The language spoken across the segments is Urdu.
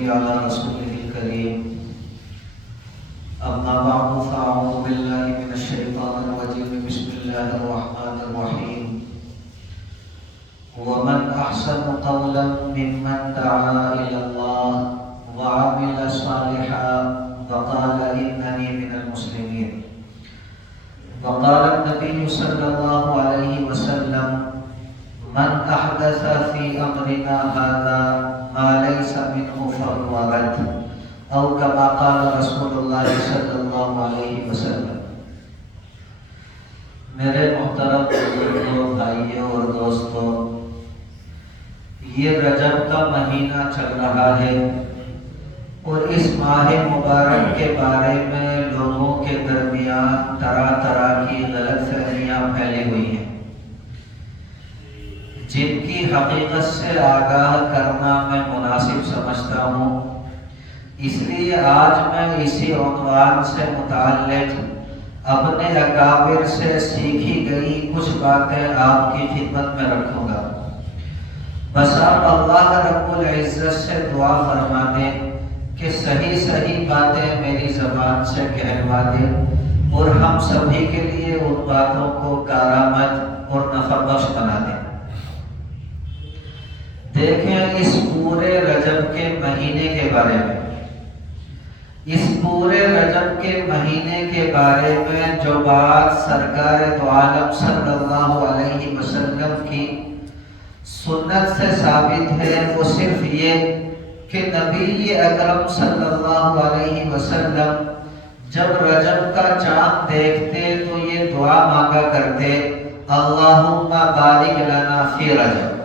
وصلی علی رسولہ الکریم اما بعد فاعوذ باللہ من الشیطان الرجیم بسم اللہ الرحمن الرحیم ومن احسن قولا ممن دعا الی اللہ وعمل صالحا وقال اننی من المسلمین وقال النبی صلی اللہ علیہ وسلم من احدث فی امرنا هذا ما ليس منه فهو رد او كما قال رسول اللہ صلی اللہ علیہ وسلم۔ میرے محترم بزرگوں، بھائیوں اور دوستوں، یہ رجب کا مہینہ چل رہا ہے اور اس ماہ مبارک کے بارے میں لوگوں کے درمیان طرح طرح کی غلط فہمیاں پھیلی ہوئی ہیں جن کی حقیقت سے آگاہ کرنا میں مناسب سمجھتا ہوں۔ اس لیے آج میں اسی عنوان سے متعلق اپنے اکابر سے سیکھی گئی کچھ باتیں آپ کی خدمت میں رکھوں گا۔ بس آپ اللہ رب العزت سے دعا فرما دیں کہ صحیح صحیح باتیں میری زبان سے کہلوا دیں اور ہم سبھی کے لیے ان باتوں کو کارآمد اور نفع بخش بنا دیں۔ دیکھیں، اس پورے رجب کے مہینے کے بارے میں جو بات سرکار دو عالم صلی اللہ علیہ وسلم کی سنت سے ثابت ہے وہ صرف یہ کہ نبی اکرم صلی اللہ علیہ وسلم جب رجب کا چاند دیکھتے تو یہ دعا مانگا کرتے، اللہم بارک لنا فی رجب،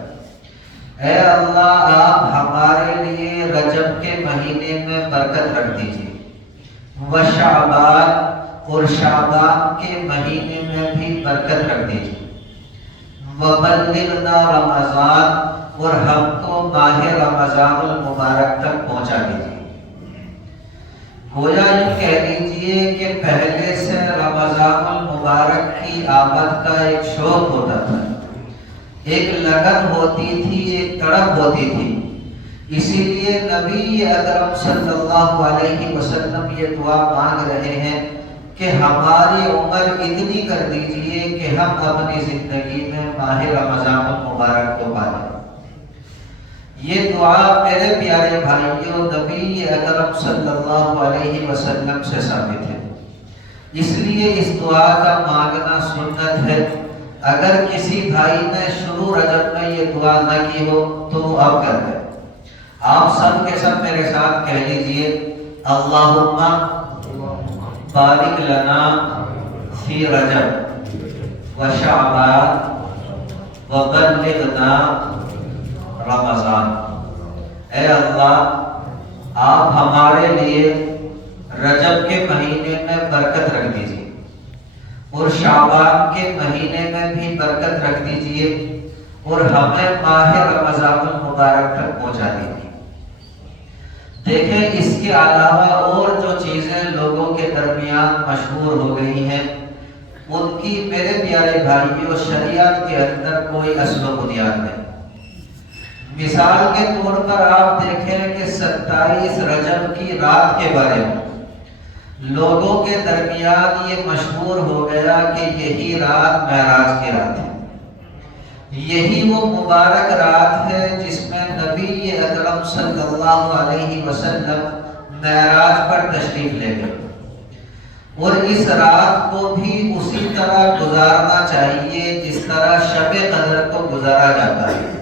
اے اللہ آپ ہمارے لیے رجب کے مہینے میں برکت رکھ دیجیے، وشعبان اور شعبان کے مہینے میں بھی برکت رکھ دیجیے، وبلغنا رمضان اور ہم کو ماہ رمضان المبارک تک پہنچا دیجیے۔ گویا یہ کہہ لیجیے کہ پہلے سے رمضان المبارک کی آمد کا ایک شوق ہوتا تھا، ایک لگن ہوتی تھی، ایک تڑپ ہوتی تھی۔ اسی لیے نبی اکرم صلی اللہ علیہ وسلم یہ دعا مانگ رہے ہیں کہ ہماری عمر اتنی کر دیجئے کہ ہم اپنی زندگی میں ماہ رمضان المبارک کو پائیں۔ یہ دعا میرے پیارے بھائیوں نبی اکرم صلی اللہ علیہ وسلم سے ثابت ہے، اس لیے اس دعا کا مانگنا سنت ہے۔ اگر کسی بھائی نے شروع رجب میں یہ دعا نہ کی ہو تو وہ اب کر دے۔ آپ سب کے سب میرے ساتھ کہہ لیجئے، اللہم بارک لنا فی رجب وشعبان وبلغنا رمضان، اے اللہ آپ ہمارے لیے رجب کے مہینے میں برکت رکھ دیجیے اور شعبان کے مہینے میں بھی برکت رکھ دیجئے اور ہمیں ماہ رمضان المبارک تک پہنچا دیجیے۔ دیکھیں، اس کے علاوہ اور جو چیزیں لوگوں کے درمیان مشہور ہو گئی ہیں ان کی میرے پیارے بھائیوں شریعت کے اندر کوئی اصل و بنیاد نہیں۔ مثال کے طور پر آپ دیکھیں کہ 27 رجب کی رات کے بارے میں لوگوں کے درمیان یہ مشہور ہو گیا کہ یہی رات معراج کی رات ہے، یہی وہ مبارک رات ہے جس میں نبی اکرم صلی اللہ علیہ وسلم معراج پر تشریف لے گئے، اور اس رات کو بھی اسی طرح گزارنا چاہیے جس طرح شب قدر کو گزارا جاتا ہے،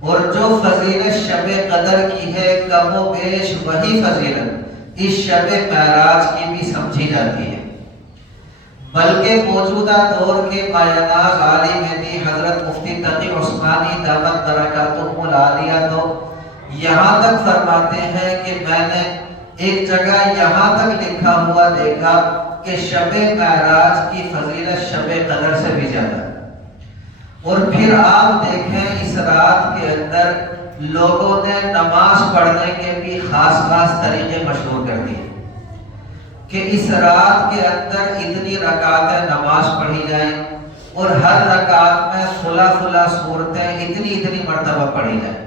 اور جو فضیلت شب قدر کی ہے کم و بیش وہی فضیلت اس شب معراج کی بھی سمجھی جاتی ہے۔ بلکہ موجودہ دور کے مایہ-ناز عالم دین حضرت مفتی تقی عثمانی دامت برکاتہ العالیہ تو یہاں تک فرماتے ہیں کہ میں نے ایک جگہ یہاں تک لکھا ہوا دیکھا کہ شب معراج کی فضیلت شب قدر سے بھی زیادہ ہے۔ اور پھر آپ دیکھیں اس رات کے اندر لوگوں نے نماز پڑھنے کے بھی خاص خاص طریقے مشہور کر دیے کہ اس رات کے اندر اتنی رکعتیں نماز پڑھی جائیں اور ہر رکعت میں فلا فلا صورتیں اتنی مرتبہ پڑھی جائیں۔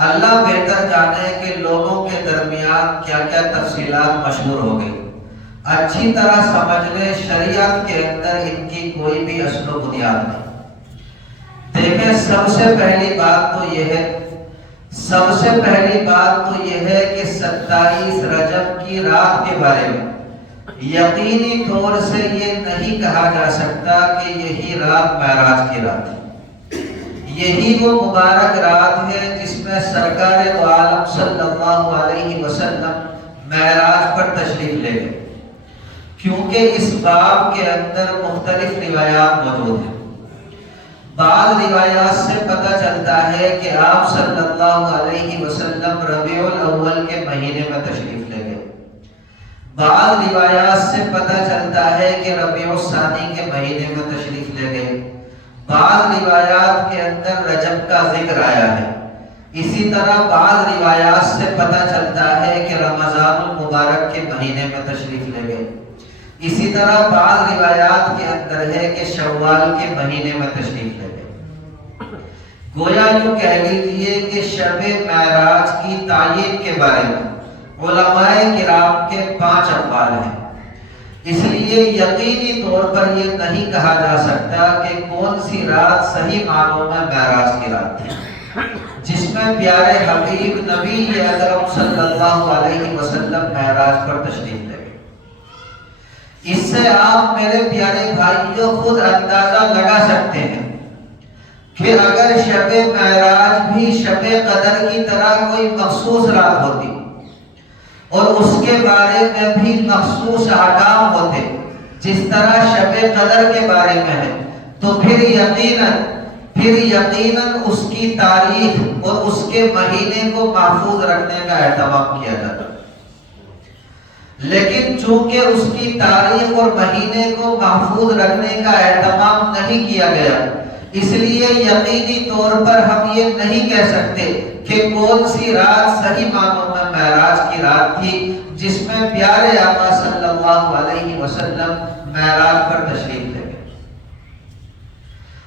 اللہ بہتر جانے کہ لوگوں کے درمیان کیا کیا تفصیلات مشہور ہو گئی۔ اچھی طرح سمجھ لیں شریعت کے اندر ان کی کوئی بھی اصل و بنیاد نہیں۔ دیکھیں سب سے پہلی بات تو یہ ہے کہ 27 رجب کی رات کے بارے میں یقینی طور سے یہ نہیں کہا جا سکتا کہ یہی رات معراج کی رات ہے۔ یہی وہ مبارک رات ہے جس میں سرکار دو عالم صلی اللہ علیہ وسلم معراج پر تشریف لے گئے، کیونکہ اس باب کے اندر مختلف روایات موجود ہیں۔ بعض روایات سے پتہ چلتا ہے کہ آپ صلی اللہ علیہ وسلم ربیع الاول کے مہینے میں تشریف لے گئے۔ بعض روایات سے پتہ چلتا ہے کہ ربیع الثانی کے مہینے میں تشریف لے گئے۔ بعض روایات کے اندر رجب کا ذکر آیا ہے۔ اسی طرح بعض روایات سے پتہ چلتا ہے کہ رمضان المبارک کے مہینے میں تشریف لے گئے۔ اسی طرح بعض روایات کے اندر ہے کہ شوال کے مہینے میں تشریف لے گئے۔ گویا یوں کہہ لیجیے کہ شب معراج کی تعین کے بارے میں علماء کرام کے 5 اقوال ہیں۔ اس لیے یقینی طور پر یہ نہیں کہا جا سکتا کہ کون سی رات صحیح معنوں میں معراج کی رات تھی جس میں پیارے حبیب نبی اکرم صلی اللہ علیہ وسلم معراج پر تشریف لے گئے۔ اس سے آپ میرے پیارے بھائیوں خود اندازہ لگا سکتے ہیں کہ اگر شب معراج بھی شب قدر کی طرح کوئی مخصوص رات ہوتی اور اس کے بارے میں بھی مخصوص احکام ہوتے جس طرح شب قدر کے بارے میں ہے، تو پھر یقیناً اس کی تاریخ اور اس کے مہینے کو محفوظ رکھنے کا اہتمام کیا جاتا۔ لیکن چونکہ اس کی تاریخ اور مہینے کو محفوظ رکھنے کا اہتمام نہیں کیا گیا، اس لیے یقینی طور پر ہم یہ نہیں کہہ سکتے کہ کون سی رات صحیح معنوں میں معراج کی رات تھی جس میں پیارے آقا صلی اللہ علیہ وسلم معراج پر تشریف لے گئے۔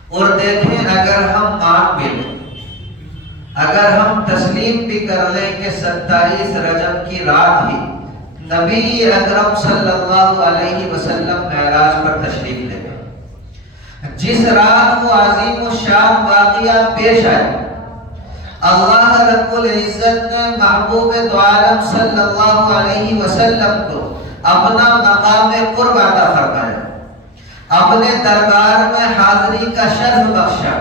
اور دیکھیں اگر ہم مان بھی لیں، اگر ہم تسلیم بھی کر لیں کہ 27 رجب کی رات ہی نبی اکرم صلی اللہ علیہ وسلم معراج پر تشریف لے گئے، جس رات وہ عظیم الشان واقعہ پیش آئے، اللہ رب العزت نے محبوب دو عالم صلی اللہ علیہ وسلم کو اپنا مقام قرب عطا فرمایا، اپنے دربار میں حاضری کا شرف بخشا،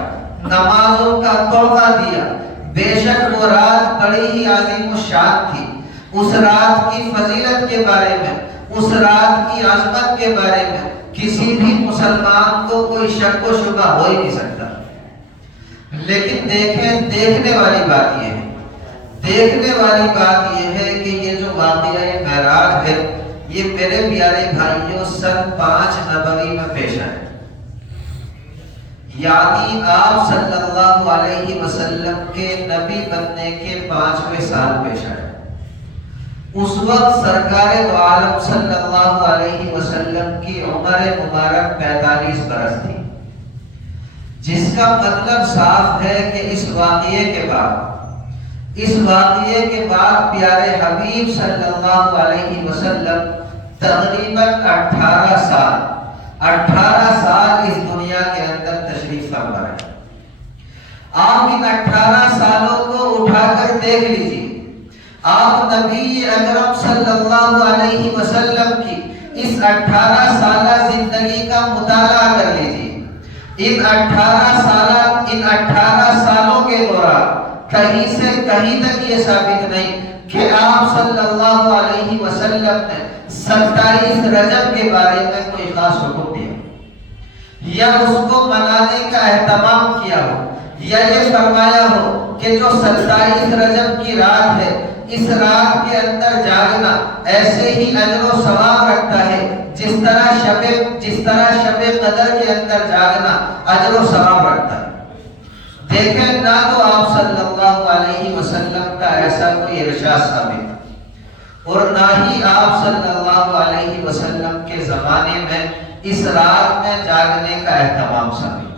نمازوں کا تحفہ دیا۔ بے شک وہ رات بڑی ہی عظیم الشان تھی۔ اس رات کی فضیلت کے بارے میں، اس رات کی عظمت کے بارے میں کسی بھی مسلمان کو کوئی شک و شبہ ہو ہی نہیں سکتا۔ لیکن دیکھیں دیکھنے والی بات یہ ہے کہ یہ جو واقعہ معراج ہے یہ میرے پیارے بھائیوں سن 5 نبوی میں پیش آئے، یعنی آپ صلی اللہ علیہ وسلم کے نبی بننے کے 5ویں سال پیش آئے۔ اس وقت سرکار دو عالم صلی اللہ علیہ وسلم کی عمر مبارک 45 برس تھی، جس کا مطلب صاف ہے کہ اس واقعے کے بعد پیارے حبیب صلی اللہ علیہ وسلم تقریباً 18 سال اس دنیا کے اندر تشریف فرما رہے ہیں۔ آپ ان 18 سالوں کو اٹھا کر دیکھ لیجیے، آپ نبی اکرم صلی اللہ علیہ وسلم کی اس 18 سالہ زندگی کا مطالعہ کر لیجیے۔ ان 18 سالوں کے دوران کہیں سے کہیں تک یہ ثابت نہیں کہ آپ صلی اللہ علیہ وسلم نے 27 رجب کے بارے میں کوئی خاص حکم دیا یا اس کو منانے کا اہتمام کیا ہو، یا یہ فرمایا ہو کہ جو 27 رجب کی رات ہے اس رات کے اندر جاگنا ایسے ہی اجر و ثواب رکھتا ہے جس طرح شب قدر کے اندر جاگنا اجر و ثواب رکھتا ہے۔ دیکھیں نہ تو آپ صلی اللہ علیہ وسلم کا ایسا کوئی ارشاد ثابت اور نہ ہی آپ صلی اللہ علیہ وسلم کے زمانے میں اس رات میں جاگنے کا اہتمام ثابت۔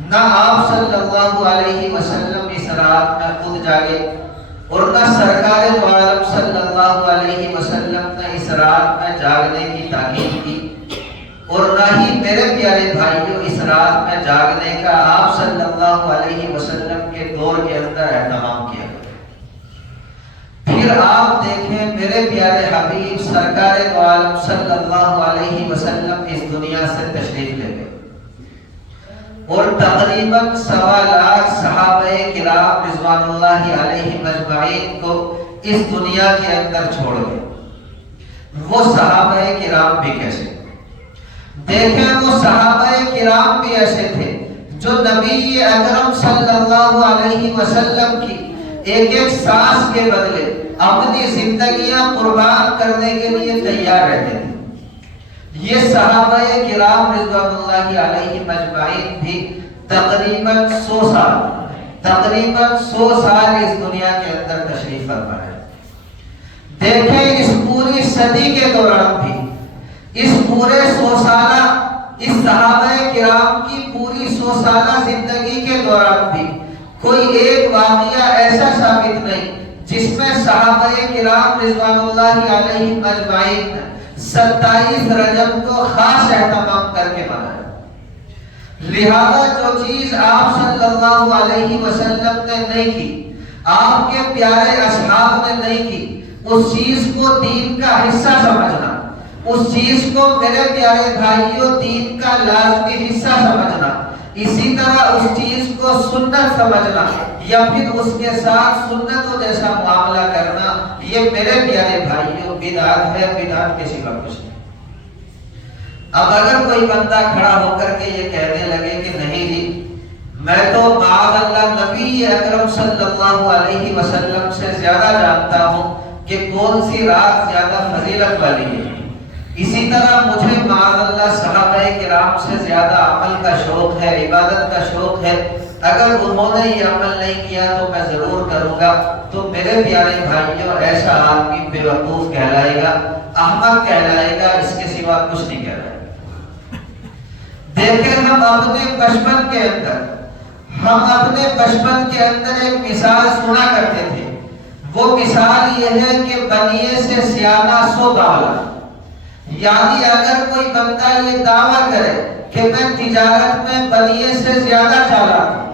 نہ آپ صلی اللہ علیہ وسلم اس رات میں خود جاگے اور نہ سرکار دو عالم صلی اللہ علیہ وسلم نے اس رات میں جاگنے کی تاکید کی، اور نہ ہی میرے پیارے بھائیوں اس رات میں جاگنے کا آپ صلی اللہ علیہ وسلم کے دور کے اندر اہتمام کیا۔ پھر آپ دیکھیں میرے پیارے حبیب سرکار دو عالم صلی اللہ علیہ وسلم اس دنیا سے تشریف لے گئے اور تقریباً 1.25 لاکھ صحابہ کرام رضوان اللہ علیہ مجمعین کو اس دنیا کے اندر چھوڑ گئے۔ وہ صحابہ کرام بھی کیسے؟ دیکھیں وہ صحابہ کرام بھی ایسے تھے جو نبی اکرم صلی اللہ علیہ وسلم کی ایک ایک سانس کے بدلے اپنی زندگیاں قربان کرنے کے لیے تیار رہتے تھے۔ یہ صحابہ کرام رضوان اللہ علیہ مجمعین بھی تقریباً 100 سال اس دنیا کے اندر تشریف فرما ہے۔ دیکھیں اس پوری صدی کے دوران بھی، اس پورے 100 سالہ اس صحابہ کرام کی پوری 100 سالہ زندگی کے دوران بھی کوئی ایک واقعہ ایسا ثابت نہیں جس میں صحابہ کرام رضوان اللہ علیہ مجمعین 27 رجب کو خاص اہتمام کر کے منائے۔ لہذا جو چیز آپ صلی اللہ علیہ وسلم نے نہیں کی، آپ کے پیارے اصحاب نے نہیں کی، اس چیز کو دین کا حصہ سمجھنا، اس چیز کو میرے پیارے بھائیوں دین کا لازمی حصہ سمجھنا، اسی طرح اس چیز کو سنت سمجھنا یا پھر اس کے ساتھ سنتوں جیسا معاملہ کرنا، یہ میرے پیارے بھائیوں بدعت ہے، بدعت کے سوا کچھ نہیں۔ اب اگر کوئی بندہ کھڑا ہو کر کے یہ کہنے لگے کہ نہیں جی میں تو معاذ اللہ نبی اکرم صلی اللہ علیہ وسلم سے زیادہ جانتا ہوں کہ کون سی رات زیادہ فضیلت والی ہے، اسی طرح مجھے معاذ اللہ صحابہ کرام سے زیادہ عمل کا شوق ہے، عبادت کا شوق ہے، اگر انہوں نے یہ عمل نہیں کیا تو میں ضرور کروں گا، تو میرے پیارے بھائیوں ایسا آدمی بے وقوف کہلائے گا، احمق کہلائے گا، اس کے سوا کچھ نہیں کہلائے گا۔ دیکھیں ہم اپنے بچپن کے اندر ایک مثال سنا کرتے تھے، وہ مثال یہ ہے کہ بنیے سے سیانہ 100 باولا، یعنی اگر کوئی بندہ یہ دعویٰ کرے کہ میں تجارت میں بنیے سے زیادہ چالاک ہوں،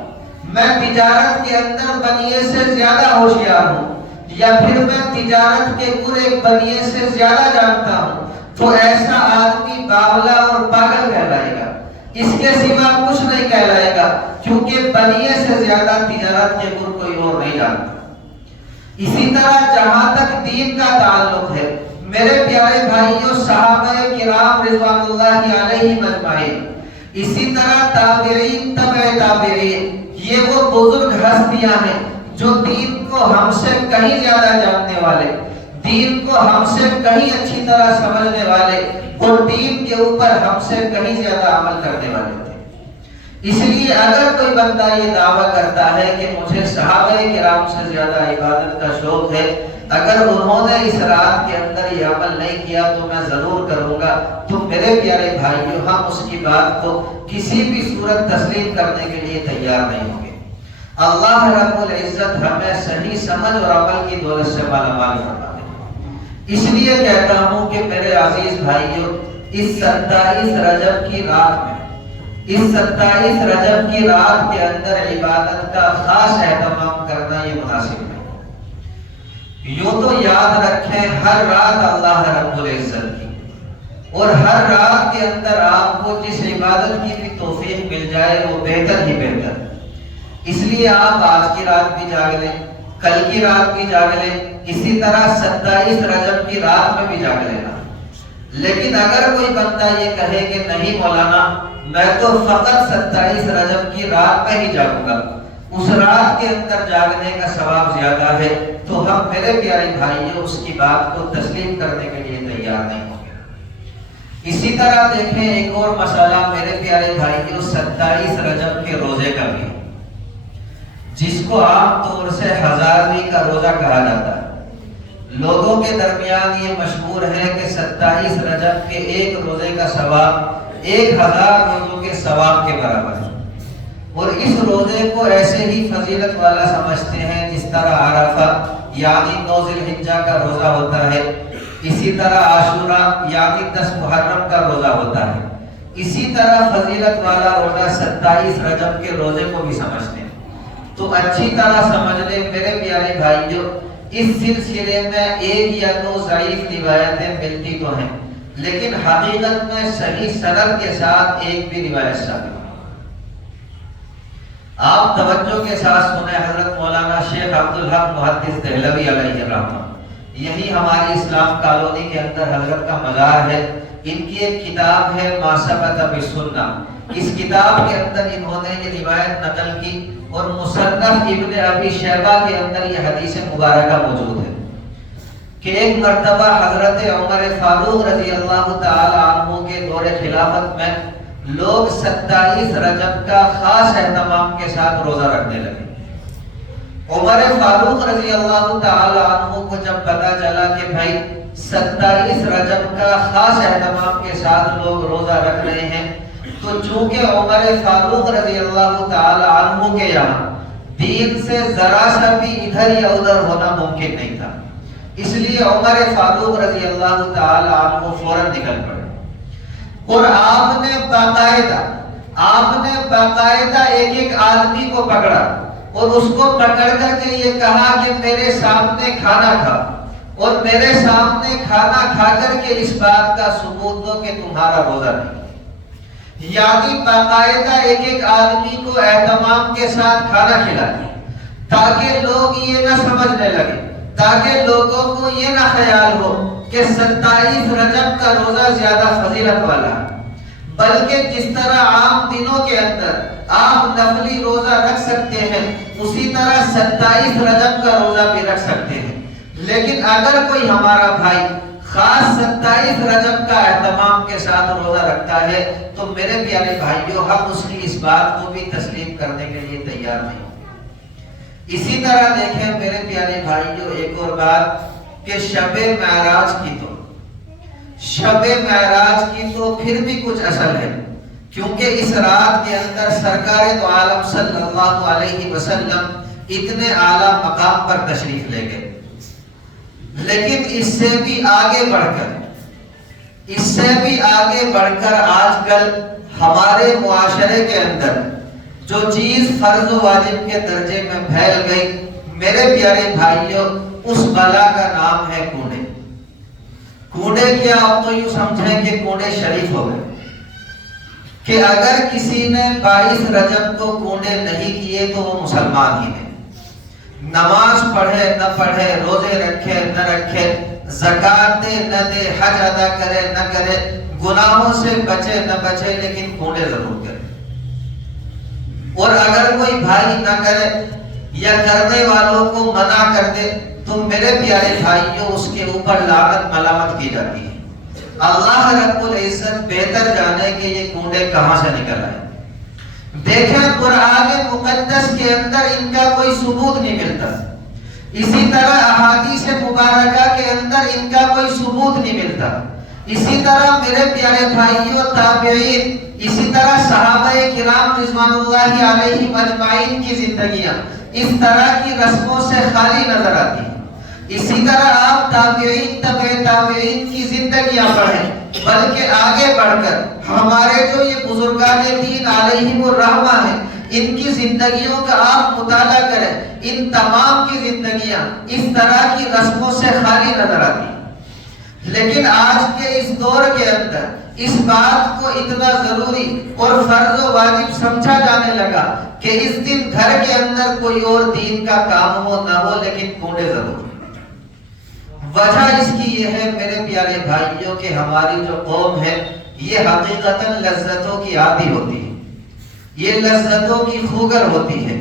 میں تجارت کے اندر بنیے سے زیادہ ہوشیار ہوں، یا پھر میں تجارت کے پورے بنیے سے زیادہ جانتا ہوں، تو ایسا آدمی باولا اور پاگل کہلائے گا، اس کے سوا کچھ نہیں کہلائے گا، کیونکہ بنیے سے زیادہ تجارت کے گر کوئی اور نہیں جانتا۔ اسی طرح جہاں تک دین کا تعلق ہے میرے پیارے بھائیوں صحابہ کرام رضوان اللہ علیہ مجمعین، اسی طرح تابعین تبع تابعین، یہ وہ بزرگ ہستیاں ہیں جو دین کو ہم سے کہیں زیادہ جاننے والے، دین کو ہم سے کہیں اچھی طرح سمجھنے والے، اور دین کے اوپر ہم سے کہیں زیادہ عمل کرنے والے تھے۔ اس لیے اگر کوئی بندہ یہ دعویٰ کرتا ہے کہ مجھے صحابہ کرام سے زیادہ عبادت کا شوق ہے، اگر انہوں نے اس رات کے اندر یہ عمل نہیں کیا تو میں ضرور کروں گا، تو میرے پیارے بھائیوں ہم اس کی بات کو کسی بھی صورت تسلیم کرنے کے لیے تیار نہیں ہوں گے۔ اللہ رب العزت ہمیں صحیح سمجھ اور عمل کی دولت سے مالا مال فرما دے۔ اس لیے کہتا ہوں کہ میرے عزیز بھائیوں اس 27 رجب کی رات میں، اس 27 رجب کی رات کے اندر عبادت کا خاص اہتمام کرنا یہ مناسب ہے۔ یوں تو یاد رکھیں ہر رات اللہ رب العزت کی، اور ہر رات کے اندر آپ کو جس عبادت کی بھی توفیق مل جائے وہ بہتر ہی بہتر، اس لیے آپ آج کی رات بھی جاگ لیں، کل کی رات بھی جاگ لیں، اسی طرح 27 رجب کی رات میں بھی جاگ لینا۔ لیکن اگر کوئی بندہ یہ کہے کہ نہیں مولانا میں تو فقط 27 رجب کی رات میں ہی جاگوں گا، اس رات کے اندر جاگنے کا ثواب زیادہ ہے، تو ہم میرے پیارے بھائیوں اس کی بات کو تسلیم کرنے کے لیے تیار نہیں ہوں گے۔ اسی طرح دیکھیں ایک اور مسئلہ میرے پیارے بھائیوں 27 رجب کے روزے کا بھی، جس کو عام طور سے ہزارویں کا روزہ کہا جاتا ہے۔ لوگوں کے درمیان یہ مشہور ہے کہ 27 رجب کے ایک روزے کا ثواب 1000 روزوں کے ثواب کے برابر ہے۔ اور اس روزے کو ایسے ہی فضیلت والا سمجھتے ہیں جس طرح عرفہ یعنی 9 ذی الحجہ کا روزہ ہوتا ہے، اسی طرح عاشوراء یعنی 10 محرم کا روزہ ہوتا ہے، اسی طرح فضیلت والا روزہ 27 رجب کے روزے کو بھی سمجھتے ہیں۔ تو اچھی طرح سمجھ لیں میرے پیارے بھائیوں، اس سلسلے میں ایک یا دو ضعیف روایتیں ملتی تو ہیں، لیکن حقیقت میں صحیح سند کے ساتھ ایک بھی روایت ثابت نہیں۔ آپ توجہ کے ساتھ سنیں، حضرت مولانا شیخ عبدالحق محدث دہلوی علیہ الرحمہ، یہی ہماری اسلام کالونی کے اندر حضرت کا مزار ہے۔ ان کی ایک کتاب ہے ما ثبت بالسنہ، اس کتاب کے اندر انہوں نے یہ روایت نقل کی، اور مصنف ابن ابی شیبہ کے اندر یہ حدیث مبارکہ موجود ہے کہ ایک مرتبہ حضرت عمر فاروق رضی اللہ تعالی عنہ کے دور خلافت میں لوگ 27 رجب کا خاص اہتمام کے ساتھ روزہ رکھنے لگے۔ عمر فاروق رضی اللہ تعالی عنہ کو جب پتا چلا کہ بھائی 27 رجب کا خاص اہتمام کے ساتھ لوگ روزہ رکھ رہے ہیں، تو چونکہ عمر فاروق رضی اللہ تعالی عنہ کے یہاں دین سے ذرا سا بھی ادھر یا ادھر ہونا ممکن نہیں تھا، اس لیے عمر فاروق رضی اللہ تعالی عنہ فوراً نکل پڑے، اور آپ نے باقاعدہ ایک ایک آدمی کو پکڑا اور اس کو پکڑ کر کے یہ کہا کہ میرے سامنے کھانا کھا، اور میرے سامنے کھانا کھا کر کے اس بات کا ثبوت دو کہ تمہارا روزہ نہیں۔ یعنی باقاعدہ ایک ایک آدمی کو اہتمام کے ساتھ کھانا کھلایا تاکہ لوگ یہ نہ سمجھنے لگے، تاکہ لوگوں کو یہ نہ خیال ہو کہ 27 رجب کا روزہ زیادہ فضیلت والا ہے، بلکہ جس طرح عام دنوں کے اندر آپ نفلی روزہ رکھ سکتے ہیں، اسی طرح 27 رجب کا روزہ بھی رکھ سکتے ہیں۔ لیکن اگر کوئی ہمارا بھائی خاص 27 رجب کا اہتمام کے ساتھ روزہ رکھتا ہے تو میرے پیارے بھائیوں، ہم اس کی اس بات کو بھی تسلیم کرنے کے لیے تیار نہیں۔ اسی طرح دیکھیں میرے پیارے بھائیوں، ایک اور بات کہ شب معراج کی تو پھر بھی کچھ اصل ہے، کیونکہ اس رات کے اندر سرکار دو عالم صلی اللہ علیہ وسلم اتنے اعلیٰ مقام پر تشریف لے گئے۔ لیکن اس سے بھی آگے بڑھ کر آج کل ہمارے معاشرے کے اندر جو چیز فرض و واجب کے درجے میں پھیل گئی، میرے پیارے بھائیوں، اس بلا کا نام ہے کوڑے۔ کوڑے کیا، آپ تو یوں سمجھیں کہ کوڑے شریف ہو گئے کہ اگر کسی نے 22 رجب کو کوڑے نہیں کیے تو وہ مسلمان ہی نہیں، نماز پڑھے نہ پڑھے، روزے رکھے نہ رکھے، زکات دے نہ دے، حج ادا کرے نہ کرے، گناہوں سے بچے نہ بچے، لیکن کوڑے ضرور کرے۔ اور اگر کوئی بھائی نہ کرے یا کرنے والوں کو منع کر دے تو میرے پیارے بھائیوں، اس کے اوپر لعنت ملامت کی جاتی ہے۔ اللہ رب العزت بہتر جانے کہ یہ کوڑے کہاں سے نکل آئے۔ دیکھیں قرآن مقدس کے اندر ان کا کوئی ثبوت نہیں ملتا، اسی طرح احادیث مبارکہ کے اندر ان کا کوئی ثبوت نہیں ملتا، اسی طرح میرے پیارے بھائیوں تابعین، اسی طرح صحابہ کرام رضوان اللہ علیہم اجمعین کی زندگیاں اس طرح کی رسموں سے خالی نظر آتی ہیں۔ اسی طرح آپ تابعین تبع تابعین کی زندگیاں پڑھیں، بلکہ آگے بڑھ کر ہمارے جو یہ بزرگان دین علیہم الرحمہ ہیں، ان کی زندگیوں کا آپ مطالعہ کریں، ان تمام کی زندگیاں اس طرح کی رسموں سے خالی نظر آتی ہیں۔ لیکن آج کے اس دور کے اندر اس بات کو اتنا ضروری اور فرض و واجب سمجھا جانے لگا کہ اس دن گھر کے اندر کوئی اور دین کا کام ہو نہ ہو، لیکن کوڑے ضرور۔ وجہ اس کی یہ ہے میرے پیارے بھائیوں کہ ہماری جو قوم ہے یہ حقیقتاً لذتوں کی عادی ہوتی ہے، یہ لذتوں کی خوگر ہوتی ہے۔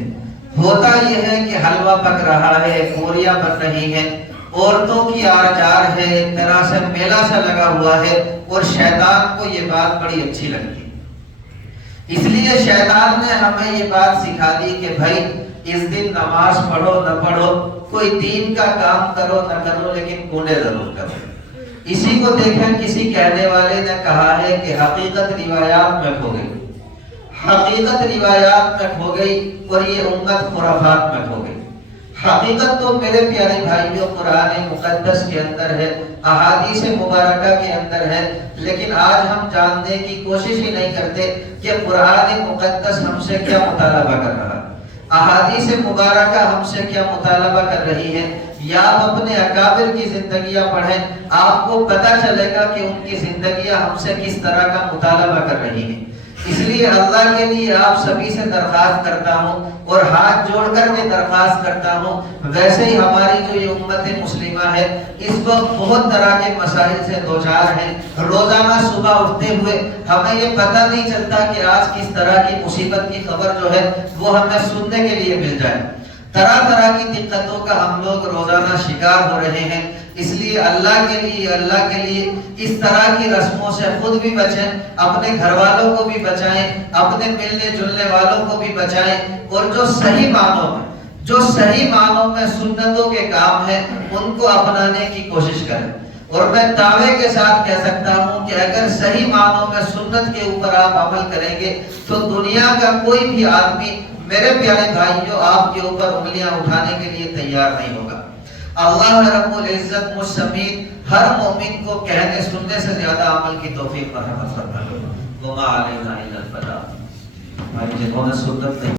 ہوتا یہ ہے کہ حلوہ پک رہا ہے، پوریاں بن رہی ہیں، عورتوں کی آرچار ہے، ایک طرح سے میلہ سا لگا ہوا ہے، اور شیطان کو یہ بات بڑی اچھی لگتی ہے۔ اس لیے شیطان نے ہمیں یہ بات سکھا دی کہ بھائی اس دن نماز پڑھو نہ پڑھو، کوئی دین کا کام کرو نہ کرو، لیکن کوڑے ضرور کرو۔ اسی کو دیکھیں کسی کہنے والے نے کہا ہے کہ حقیقت روایات میں کھو گئی، حقیقت روایات میں کھو گئی اور یہ امت خرافات میں کھو گئی۔ حقیقت تو میرے پیارے بھائیوں قرآن مقدس کے اندر ہے، احادیث مبارکہ کے اندر ہے، لیکن آج ہم جاننے کی کوشش ہی نہیں کرتے کہ قرآن مقدس ہم سے کیا مطالبہ کر رہا ہے، احادیث مبارکہ ہم سے کیا مطالبہ کر رہی ہے۔ یا آپ اپنے اکابر کی زندگیاں پڑھیں، آپ کو پتہ چلے گا کہ ان کی زندگیاں ہم سے کس طرح کا مطالبہ کر رہی ہیں۔ اس لیے اللہ کے لیے آپ سبھی سے درخواست کرتا ہوں اور ہاتھ جوڑ کر کے درخواست کرتا ہوں، ویسے ہی ہماری جو یہ امت مسلمہ ہے اس وقت بہت طرح کے مسائل سے دوچار ہیں۔ روزانہ صبح اٹھتے ہوئے ہمیں یہ پتہ نہیں چلتا کہ آج کس طرح کی مصیبت کی خبر جو ہے وہ ہمیں سننے کے لیے مل جائے۔ طرح طرح کی دقتوں کا ہم لوگ روزانہ شکار ہو رہے ہیں۔ اس لیے اللہ کے لیے اس طرح کی رسموں سے خود بھی بچیں، اپنے گھر والوں کو بھی بچائیں، اپنے ملنے جلنے والوں کو بھی بچائیں، اور جو صحیح معنوں میں سنتوں کے کام ہیں ان کو اپنانے کی کوشش کریں۔ اور میں دعوے کے ساتھ کہہ سکتا ہوں کہ اگر صحیح معنوں میں سنت کے اوپر آپ عمل کریں گے تو دنیا کا کوئی بھی آدمی میرے پیارے بھائیوں آپ کے اوپر انگلیاں اٹھانے کے لیے تیار نہیں ہوگا۔ اللہ رب العزت مجھ سمیت ہر مومن کو کہنے سننے سے زیادہ عمل کی توفیق مرحمت فرمائے۔ وما علینا الا البلاغ۔ ہماری جنہوں نے سنت